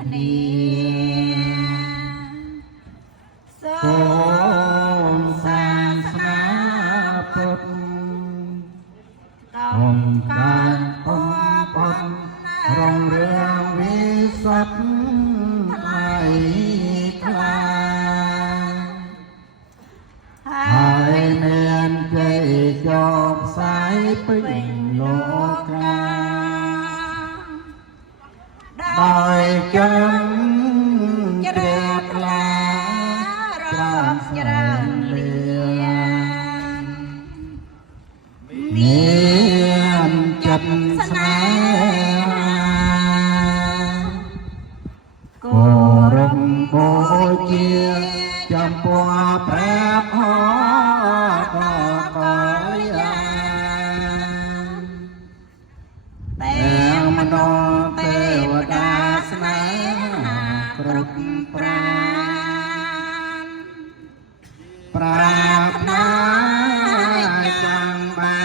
គ្នាសូមសាសនាពុទ្ធអង្គការពពតរងរឿងវិសុទ្ធថ្លៃថ្លាហើយមានជ័យចោកផ្សាយពេញលោកកាដោយចឹងជ្រះថ្លារំច្រើនលៀនមានចិត្តស្នេហាគោរពបូជាចំពោះព្រះហស្ថកយាទាំងមនោទេវតាស្នេហាគ្រប់ប្រាណប្រាថ្នាចង់បា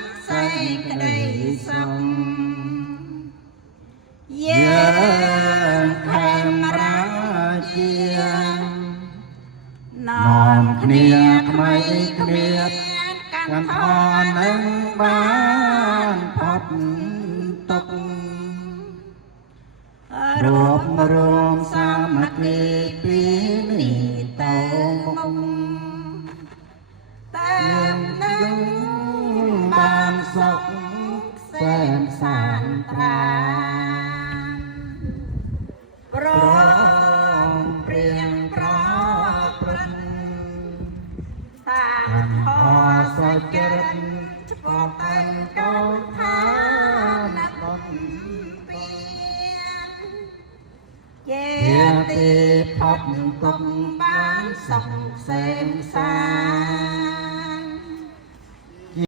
នសេចក្តីសុខយើងខេមរាជានាំគ្នាថ្មីគ្នាកាន់ថននឹងបានផុតទុក្ខរួមរួមសាមគ្គីពីនេះទៅមុខតាមនឹងបានសុខសែនសានត្រាប្រងព្រៀងប្រព្រឹត្តតាមហោសុចរិតឆ្ពោះតាំងកោថាណបុតពីជាទីផុតទុកបានសុខសេនសា